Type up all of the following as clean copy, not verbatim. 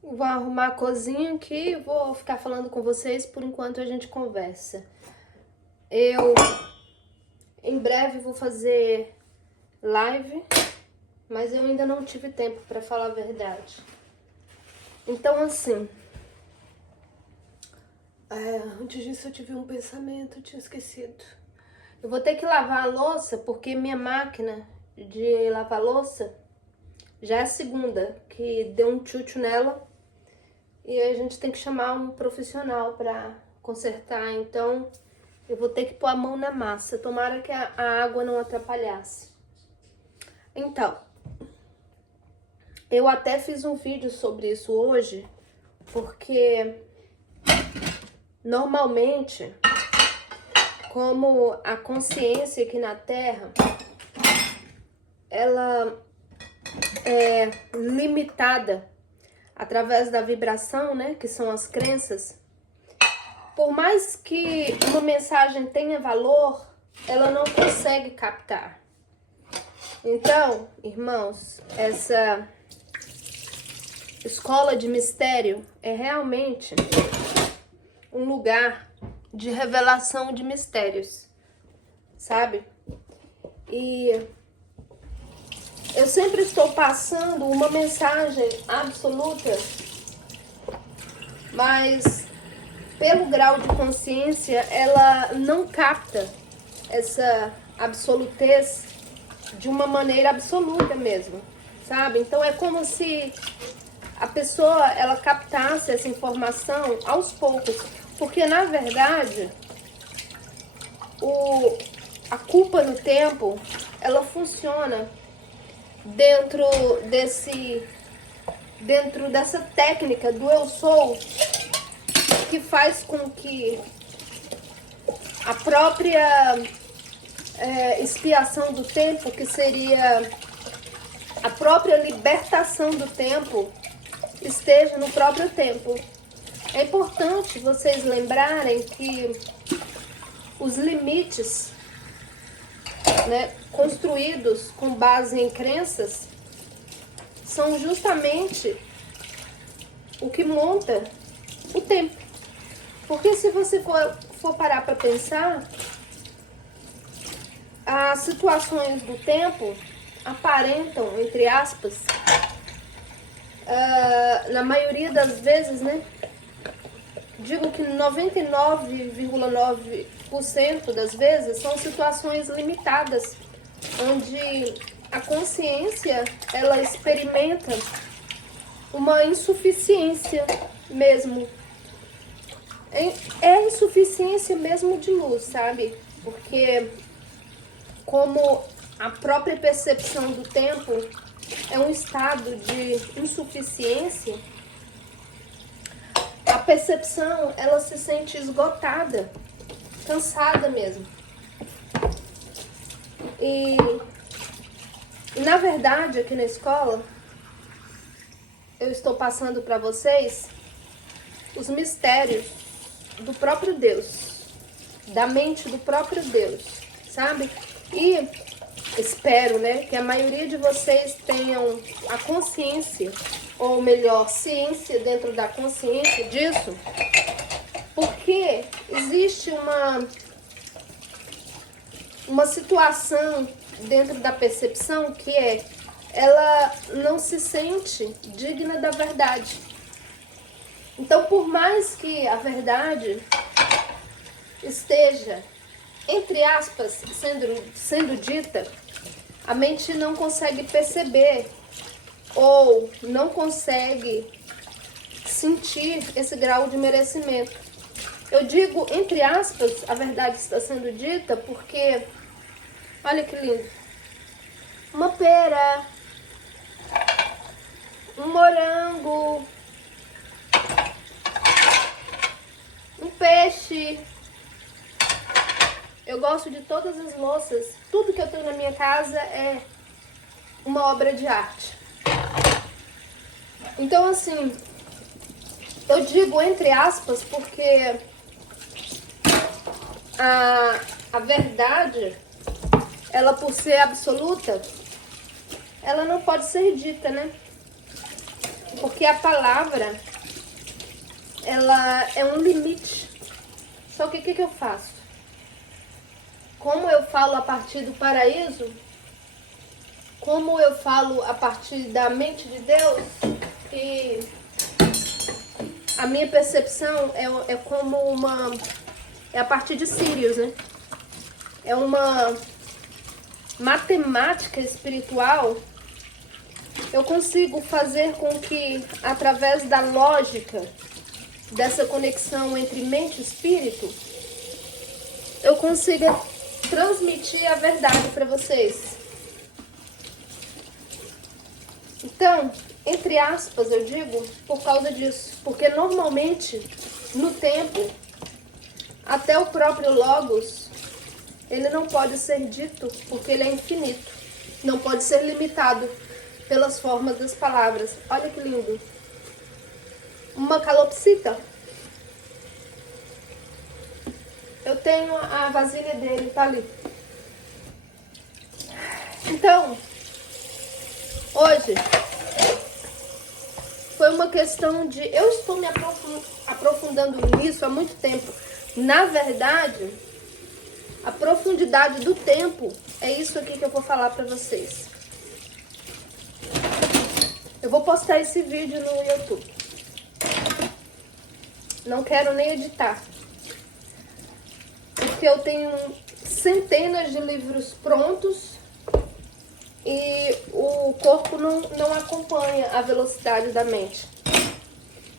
Vou arrumar a cozinha aqui e vou ficar falando com vocês por enquanto a gente conversa. Eu em breve vou fazer live, mas eu ainda não tive tempo para falar a verdade. Então assim, antes disso eu tive um pensamento, eu tinha esquecido. Eu vou ter que lavar a louça porque minha máquina de lavar louça já é a segunda que deu um tchutchu nela. E a gente tem que chamar um profissional para consertar, então eu vou ter que pôr a mão na massa. Tomara que a água não atrapalhasse. Então, eu até fiz um vídeo sobre isso hoje, porque normalmente, como a consciência aqui na Terra, ela é limitada através da vibração, né, que são as crenças. Por mais que uma mensagem tenha valor, ela não consegue captar. Então, irmãos, essa escola de mistério é realmente um lugar de revelação de mistérios, sabe? E eu sempre estou passando uma mensagem absoluta, mas pelo grau de consciência, ela não capta essa absolutez de uma maneira absoluta mesmo, sabe? Então é como se a pessoa, ela captasse essa informação aos poucos, porque na verdade, a culpa no tempo, ela funciona dentro dessa técnica do eu sou, que faz com que a própria expiação do tempo, que seria a própria libertação do tempo, esteja no próprio tempo. É importante vocês lembrarem que os limites, né, construídos com base em crenças são justamente o que monta o tempo. Porque se você for parar para pensar, as situações do tempo aparentam, entre aspas, na maioria das vezes, né? Digo que 99,9% das vezes são situações limitadas, onde a consciência, ela experimenta uma insuficiência mesmo. É insuficiência mesmo de luz, sabe? Porque como a própria percepção do tempo é um estado de insuficiência, a percepção, ela se sente esgotada, cansada mesmo. E na verdade, aqui na escola, eu estou passando para vocês os mistérios do próprio Deus, da mente do próprio Deus, sabe? E espero, né, que a maioria de vocês tenham a consciência, ou melhor, ciência dentro da consciência disso, porque existe uma situação dentro da percepção que ela não se sente digna da verdade. Então, por mais que a verdade esteja, entre aspas, sendo dita, a mente não consegue perceber ou não consegue sentir esse grau de merecimento. Eu digo, entre aspas, a verdade está sendo dita porque, olha que lindo, uma pera, um morango, um peixe. Eu gosto de todas as louças. Tudo que eu tenho na minha casa é uma obra de arte. Então, assim, eu digo entre aspas porque a verdade, ela por ser absoluta, ela não pode ser dita, né? Porque a palavra, ela é um limite. Só que o que eu faço? Como eu falo a partir do paraíso, como eu falo a partir da mente de Deus, e a minha percepção é como uma... é a partir de Sirius, né? É uma matemática espiritual. Eu consigo fazer com que, através da lógica, dessa conexão entre mente e espírito, eu consiga transmitir a verdade para vocês. Então, entre aspas, eu digo por causa disso. Porque normalmente, no tempo, até o próprio Logos, ele não pode ser dito porque ele é infinito. Não pode ser limitado pelas formas das palavras. Olha que lindo. Uma calopsita. Eu tenho a vasilha dele, tá ali. Então, hoje foi uma questão de... eu estou me aprofundando nisso há muito tempo. Na verdade, a profundidade do tempo é isso aqui que eu vou falar pra vocês. Eu vou postar esse vídeo no YouTube. Não quero nem editar. Porque eu tenho centenas de livros prontos e o corpo não acompanha a velocidade da mente.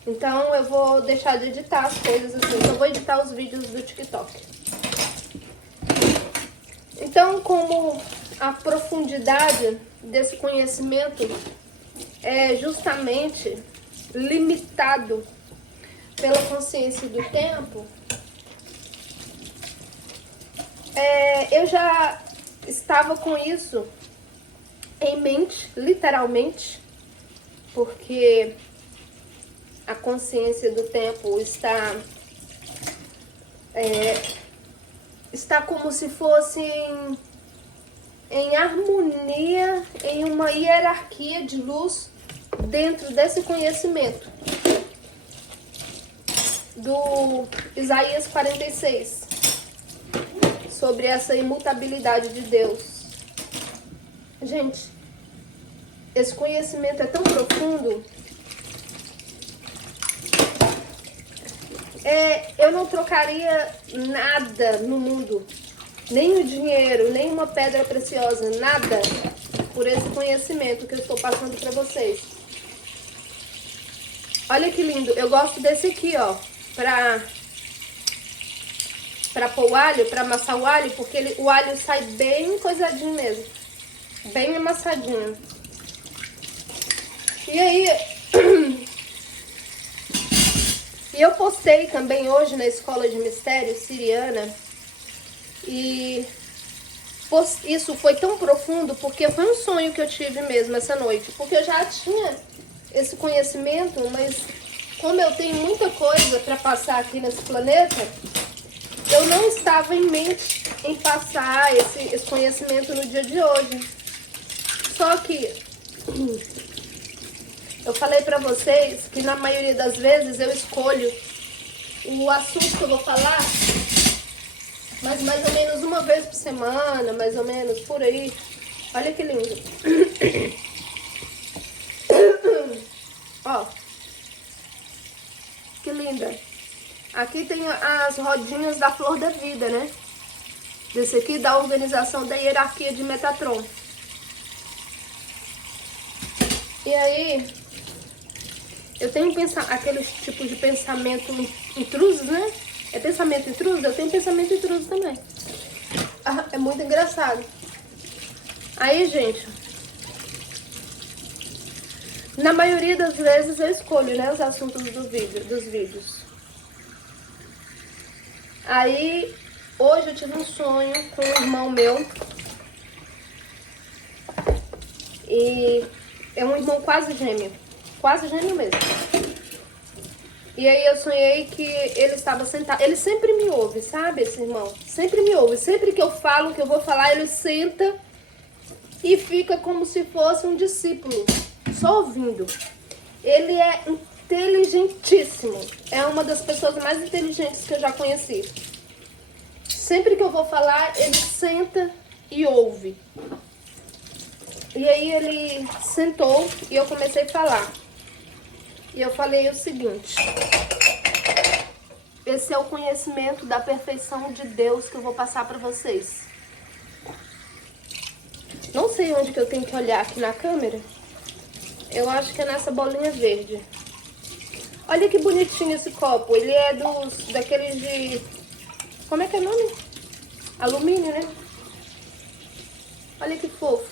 Então eu vou deixar de editar as coisas assim. Eu vou editar os vídeos do TikTok. Então, como a profundidade desse conhecimento é justamente limitado pela consciência do tempo, eu já estava com isso em mente, literalmente, porque a consciência do tempo está como se fosse em harmonia, em uma hierarquia de luz dentro desse conhecimento do Isaías 46, sobre essa imutabilidade de Deus. Gente, esse conhecimento é tão profundo. Eu não trocaria nada no mundo, nem o dinheiro, nem uma pedra preciosa, nada, por esse conhecimento que eu estou passando para vocês. Olha que lindo, eu gosto desse aqui, ó, pra pôr o alho, pra amassar o alho, porque o alho sai bem coisadinho mesmo, bem amassadinho. E aí... E eu postei também hoje na Escola de Mistério Siriana, e isso foi tão profundo porque foi um sonho que eu tive mesmo essa noite, porque eu já tinha esse conhecimento, mas como eu tenho muita coisa para passar aqui nesse planeta, eu não estava em mente em passar esse conhecimento no dia de hoje. Só que eu falei pra vocês que na maioria das vezes eu escolho o assunto que eu vou falar, mas mais ou menos uma vez por semana, mais ou menos por aí. Olha que lindo. Ó, que linda. Aqui tem as rodinhas da flor da vida, né? Desse aqui da organização da hierarquia de Metatron. E aí, eu tenho aqueles tipos de pensamento intrusos, né? É pensamento intruso? Eu tenho pensamento intruso também. É muito engraçado. Aí, gente, na maioria das vezes eu escolho, né, os assuntos dos vídeos. Aí, hoje eu tive um sonho com um irmão meu. E é um irmão quase gêmeo mesmo. E aí eu sonhei que ele estava sentado. Ele sempre me ouve, sabe, esse irmão? Sempre me ouve. Sempre que eu falo o que eu vou falar, ele senta e fica como se fosse um discípulo, só ouvindo. ele é inteligentíssimo. É uma das pessoas mais inteligentes que eu já conheci. Sempre que eu vou falar, ele senta e ouve. E aí ele sentou e eu comecei a falar. E eu falei o seguinte: esse é o conhecimento da perfeição de Deus que eu vou passar para vocês. Não sei onde que eu tenho que olhar aqui na câmera. Eu acho que é nessa bolinha verde. Olha que bonitinho esse copo. Ele é daqueles de... Como é que é o nome? Alumínio, né? Olha que fofo.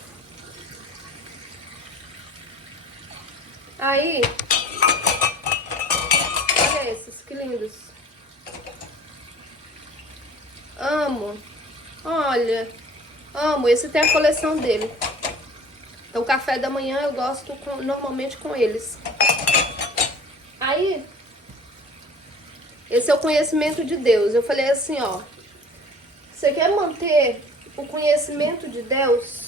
Aí, olha esses, que lindos. Amo. Olha, amo. Esse tem a coleção dele. Então, café da manhã eu gosto normalmente com eles. Aí, esse é o conhecimento de Deus. Eu falei assim, ó. Você quer manter o conhecimento de Deus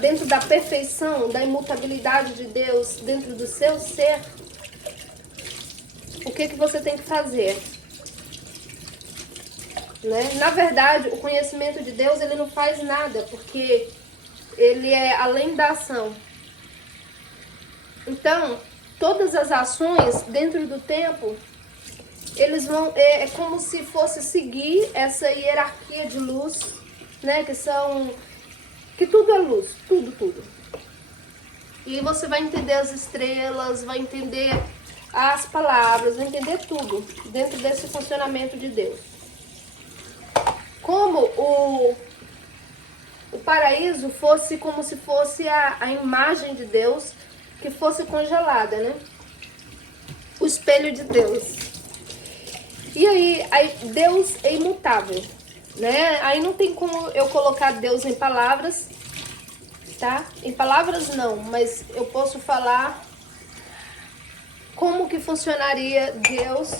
dentro da perfeição, da imutabilidade de Deus, dentro do seu ser? O que você tem que fazer? Né? Na verdade, o conhecimento de Deus, ele não faz nada, porque ele é além da ação. Então, todas as ações dentro do tempo, eles vão, é como se fosse seguir essa hierarquia de luz, né? Que tudo é luz, tudo. E você vai entender as estrelas, vai entender as palavras, vai entender tudo dentro desse funcionamento de Deus. Como o paraíso fosse como se fosse a imagem de Deus que fosse congelada, né? O espelho de Deus. E aí Deus é imutável, né? Aí não tem como eu colocar Deus em palavras, tá? Em palavras não, mas eu posso falar como que funcionaria Deus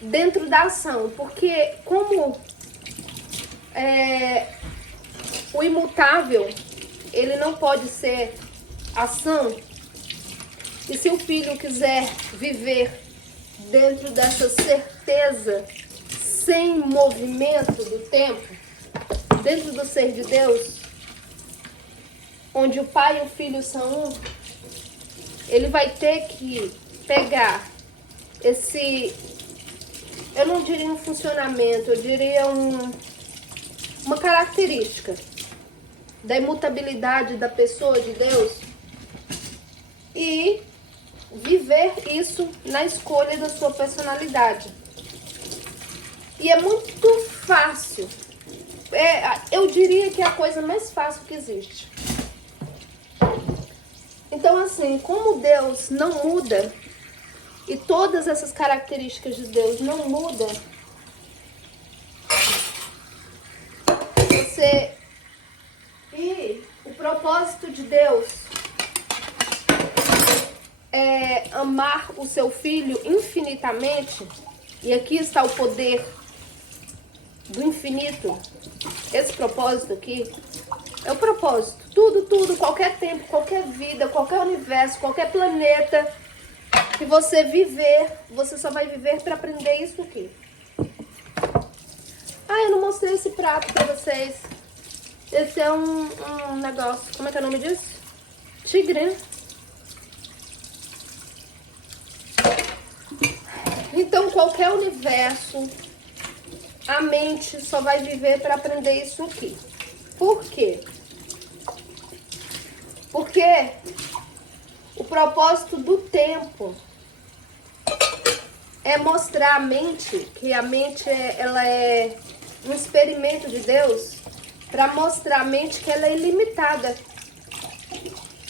dentro da ação. Porque como o imutável, ele não pode ser ação, e se o filho quiser viver dentro dessa certeza, sem movimento do tempo, dentro do ser de Deus, onde o pai e o filho são um, ele vai ter que pegar esse, eu não diria um funcionamento, eu diria uma característica da imutabilidade da pessoa de Deus e viver isso na escolha da sua personalidade. E é muito fácil. Eu diria que é a coisa mais fácil que existe. Então, assim, como Deus não muda, e todas essas características de Deus não mudam, E o propósito de Deus é amar o seu filho infinitamente, e aqui está o poder do infinito. Esse propósito aqui é o propósito. Tudo, qualquer tempo, qualquer vida, qualquer universo, qualquer planeta que você viver, você só vai viver para aprender isso aqui. Eu não mostrei esse prato para vocês. Esse é um negócio, como é que é o nome disso? Tigre. Então, qualquer universo, a mente só vai viver para aprender isso aqui. Por quê? Porque o propósito do tempo é mostrar à mente, que a mente ela é um experimento de Deus, para mostrar à mente que ela é ilimitada.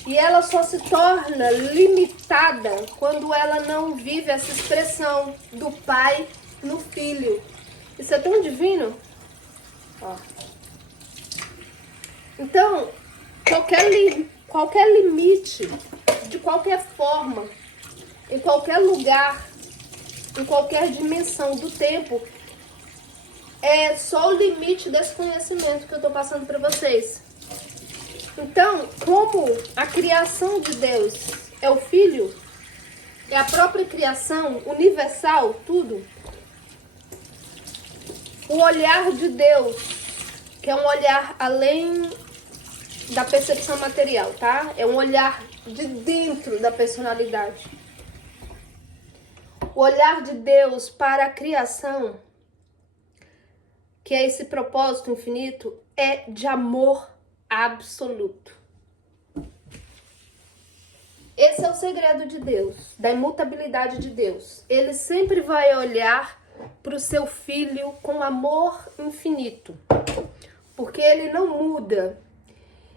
E ela só se torna limitada quando ela não vive essa expressão do pai no filho. Isso é tão divino. Ó. Então, qualquer limite, de qualquer forma, em qualquer lugar, em qualquer dimensão do tempo, é só o limite desse conhecimento que eu estou passando para vocês. Então, como a criação de Deus é o Filho, é a própria criação, universal, tudo. O olhar de Deus, que é um olhar além da percepção material, tá? É um olhar de dentro da personalidade. O olhar de Deus para a criação, que é esse propósito infinito, é de amor absoluto. Esse é o segredo de Deus, da imutabilidade de Deus. Ele sempre vai olhar para o seu filho com amor infinito, porque ele não muda.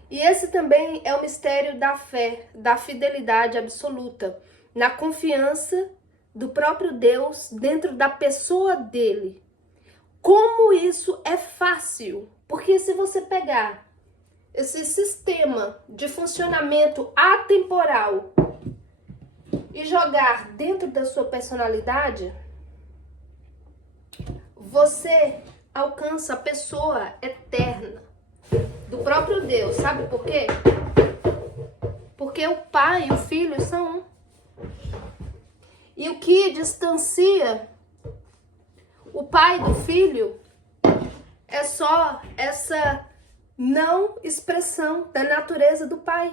E esse também é o mistério da fé, da fidelidade absoluta, na confiança do próprio Deus dentro da pessoa dele. Como isso é fácil, porque se você pegar esse sistema de funcionamento atemporal e jogar dentro da sua personalidade, você alcança a pessoa eterna do próprio Deus. Sabe por quê? Porque o Pai e o Filho são um. E o que distancia o Pai do Filho é só essa não expressão da natureza do Pai.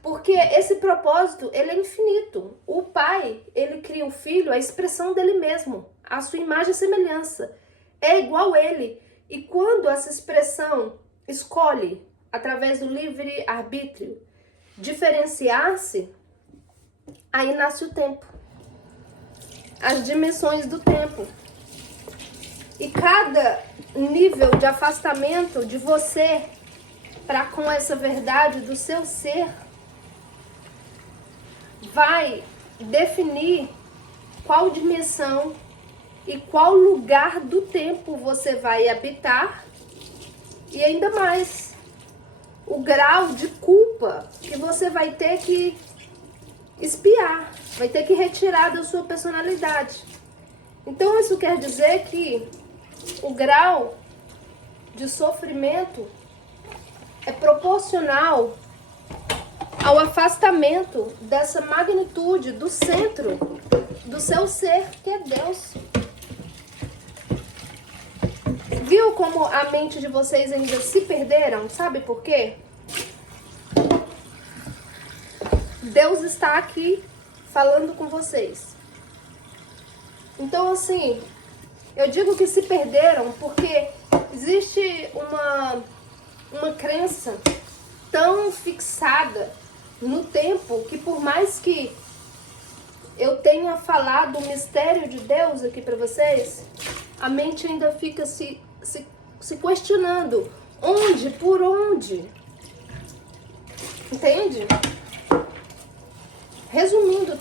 Porque esse propósito, ele é infinito. O Pai, ele cria o Filho, a expressão dele mesmo, a sua imagem e semelhança. É igual a ele. E quando essa expressão escolhe, através do livre-arbítrio, diferenciar-se, aí nasce o tempo. As dimensões do tempo. E cada nível de afastamento de você para com essa verdade do seu ser vai definir qual dimensão e qual lugar do tempo você vai habitar, e ainda mais o grau de culpa que você vai ter que espiar, vai ter que retirar da sua personalidade. Então isso quer dizer que o grau de sofrimento é proporcional ao afastamento dessa magnitude do centro do seu ser, que é Deus. Viu como a mente de vocês ainda se perderam? Sabe por quê? Deus está aqui falando com vocês. Então, assim, eu digo que se perderam porque existe uma crença tão fixada no tempo que, por mais que eu tenha falado o mistério de Deus aqui para vocês, a mente ainda fica se questionando. Onde? Por onde? Entende? Resumindo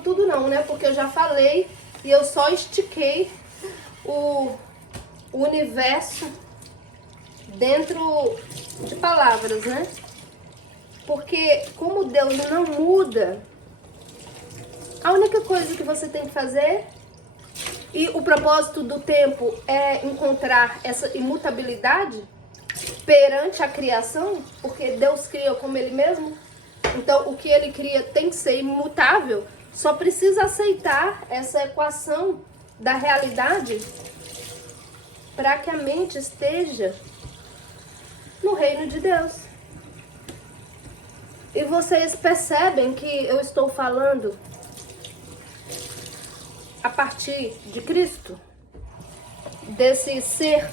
tudo não, né? Porque eu já falei e eu só estiquei o universo dentro de palavras, né? Porque como Deus não muda, a única coisa que você tem que fazer, e o propósito do tempo é encontrar essa imutabilidade perante a criação, porque Deus cria como Ele mesmo, então o que Ele cria tem que ser imutável, só precisa aceitar essa equação da realidade para que a mente esteja no reino de Deus. E vocês percebem que eu estou falando a partir de Cristo, desse ser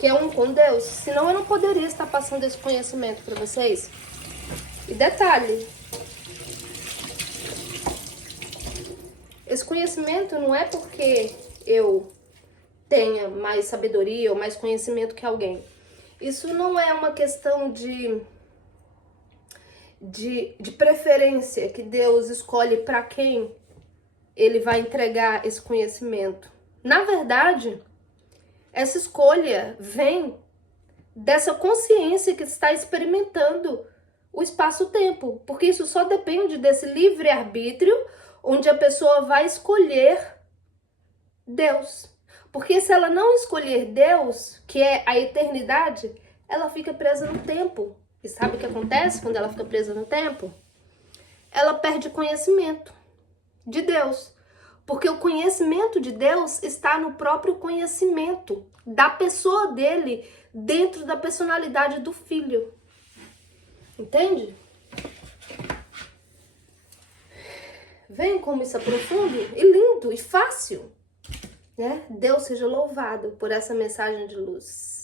que é um com Deus, senão eu não poderia estar passando esse conhecimento para vocês. E detalhe, esse conhecimento não é porque eu tenha mais sabedoria ou mais conhecimento que alguém. Isso não é uma questão de preferência que Deus escolhe para quem Ele vai entregar esse conhecimento. Na verdade, essa escolha vem dessa consciência que está experimentando o espaço-tempo, porque isso só depende desse livre-arbítrio, onde a pessoa vai escolher Deus. Porque se ela não escolher Deus, que é a eternidade, ela fica presa no tempo. E sabe o que acontece quando ela fica presa no tempo? Ela perde conhecimento de Deus. Porque o conhecimento de Deus está no próprio conhecimento da pessoa dele, dentro da personalidade do filho. Entende? Vem como isso é profundo e lindo e fácil, né? Deus seja louvado por essa mensagem de luz.